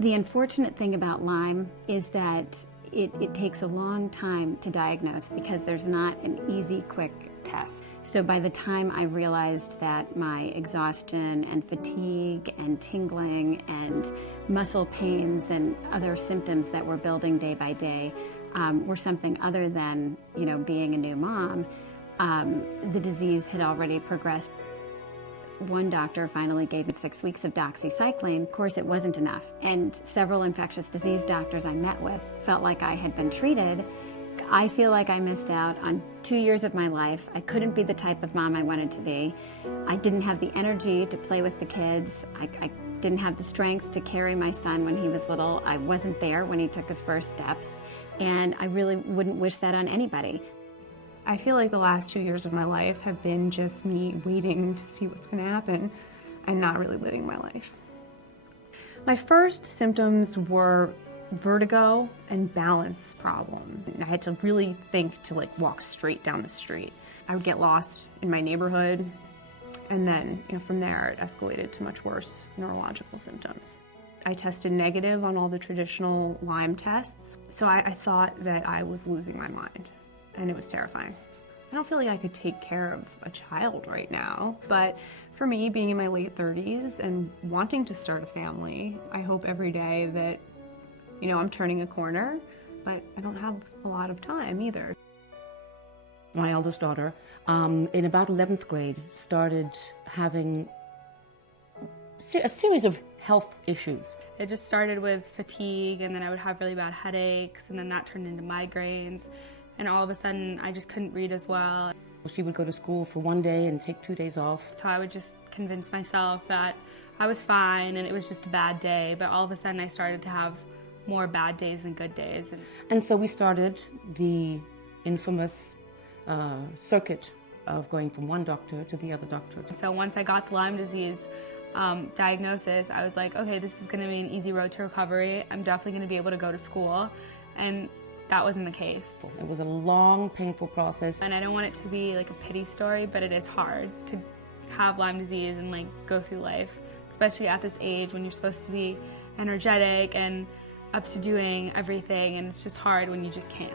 The unfortunate thing about Lyme is that it takes a long time to diagnose because there's not an easy, quick test. So by the time I realized that my exhaustion and fatigue and tingling and muscle pains and other symptoms that were building day by day were something other than, being a new mom, the disease had already progressed. One doctor finally gave me 6 weeks of doxycycline. Of course, it wasn't enough. And several infectious disease doctors I met with felt like I had been treated. I feel like I missed out on 2 years of my life. I couldn't be the type of mom I wanted to be. I didn't have the energy to play with the kids. I didn't have the strength to carry my son when he was little. I wasn't there when he took his first steps. And I really wouldn't wish that on anybody. I feel like the last 2 years of my life have been just me waiting to see what's going to happen and not really living my life. My first symptoms were vertigo and balance problems. I had to really think to walk straight down the street. I would get lost in my neighborhood, and then from there it escalated to much worse neurological symptoms. I tested negative on all the traditional Lyme tests, so I thought that I was losing my mind. And it was terrifying. I don't feel like I could take care of a child right now, but for me, being in my late 30s and wanting to start a family, I hope every day that, I'm turning a corner, but I don't have a lot of time either. My eldest daughter, in about 11th grade, started having a series of health issues. It just started with fatigue, and then I would have really bad headaches, and then that turned into migraines. And all of a sudden, I just couldn't read as well. She would go to school for one day and take 2 days off. So I would just convince myself that I was fine and it was just a bad day. But all of a sudden, I started to have more bad days than good days. And so we started the infamous circuit of going from one doctor to the other doctor. So once I got the Lyme disease diagnosis, I was like, okay, this is going to be an easy road to recovery. I'm definitely going to be able to go to school. And that wasn't the case. It was a long, painful process. And I don't want it to be like a pity story, but it is hard to have Lyme disease and go through life, especially at this age when you're supposed to be energetic and up to doing everything, and it's just hard when you just can't.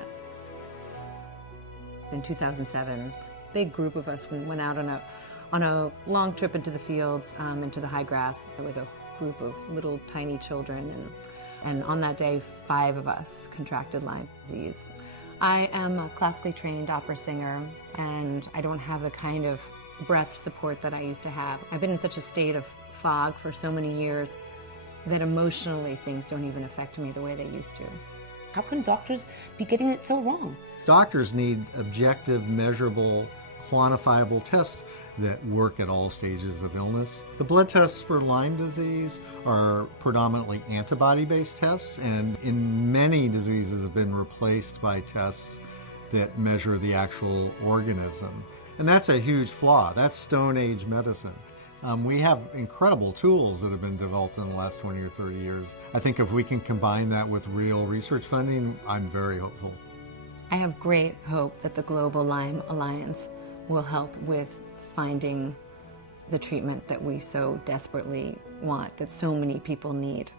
In 2007, a big group of us, we went out on a long trip into the fields, into the high grass with a group of little tiny children, and on that day, 5 of us contracted Lyme disease. I am a classically trained opera singer, and I don't have the kind of breath support that I used to have. I've been in such a state of fog for so many years that emotionally things don't even affect me the way they used to. How can doctors be getting it so wrong? Doctors need objective, measurable, quantifiable tests that work at all stages of illness. The blood tests for Lyme disease are predominantly antibody-based tests, and in many diseases have been replaced by tests that measure the actual organism. And that's a huge flaw. That's Stone Age medicine. We have incredible tools that have been developed in the last 20 or 30 years. I think if we can combine that with real research funding, I'm very hopeful. I have great hope that the Global Lyme Alliance will help with finding the treatment that we so desperately want, that so many people need.